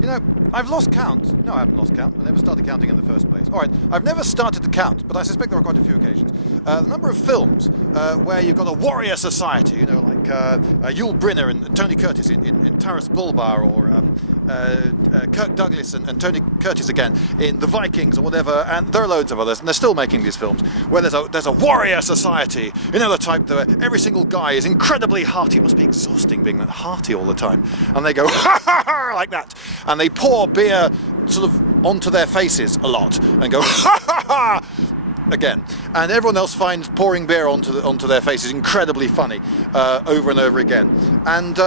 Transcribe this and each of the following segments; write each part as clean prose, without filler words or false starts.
You know, I've lost count. No, I haven't lost count. I never started counting in the first place. All right, I've never started to count, but I suspect there are quite a few occasions. The number of films where you've got a warrior society, you know, like Yul Brynner and Tony Curtis in Taras Bulba, or Kirk Douglas and Tony Curtis again in The Vikings or whatever, and there are loads of others, and they're still making these films where there's a warrior society, you know, the type where every single guy is incredibly hearty. It must be exhausting being that hearty all the time, and they go ha ha ha like that, and they pour beer sort of onto their faces a lot and go ha ha ha again, and everyone else finds pouring beer onto their faces incredibly funny over and over again. And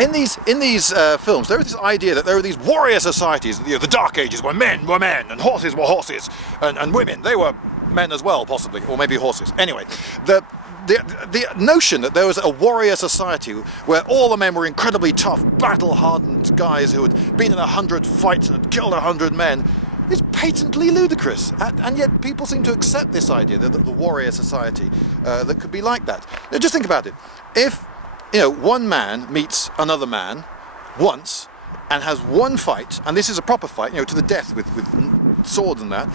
in these films, there is this idea that there are these warrior societies, you know, the Dark Ages, where men were men and horses were horses, and women, they were men as well, possibly, or maybe horses. Anyway, the notion that there was a warrior society where all the men were incredibly tough, battle-hardened guys who had been in 100 fights and had killed 100 men is patently ludicrous, and yet people seem to accept this idea that the warrior society that could be like that. Now, just think about it. If, you know, one man meets another man once and has one fight, and this is a proper fight, you know, to the death with swords and that,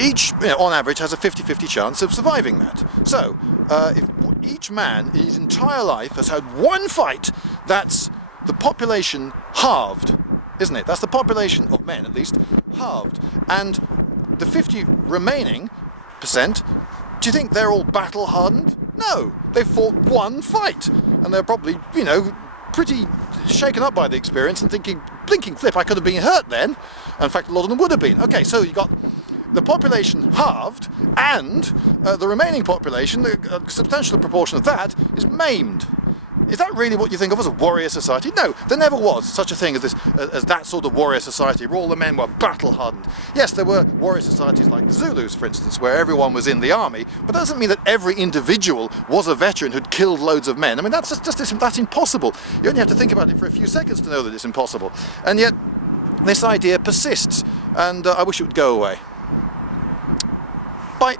each, you know, on average, has a 50-50 chance of surviving that. So, if each man in his entire life has had one fight, that's the population halved, isn't it? That's the population of men, at least, halved. And the 50 remaining percent, do you think they're all battle-hardened? No, they've fought one fight, and they're probably, you know, pretty shaken up by the experience and thinking, blinking flip, I could have been hurt then. In fact, a lot of them would have been. Okay, so you got the population halved, and the remaining population, a substantial proportion of that, is maimed. Is that really what you think of as a warrior society? No, there never was such a thing as that sort of warrior society where all the men were battle-hardened. Yes, there were warrior societies like the Zulus, for instance, where everyone was in the army, but that doesn't mean that every individual was a veteran who'd killed loads of men. I mean, that's impossible. You only have to think about it for a few seconds to know that it's impossible. And yet, this idea persists, and I wish it would go away. Bye.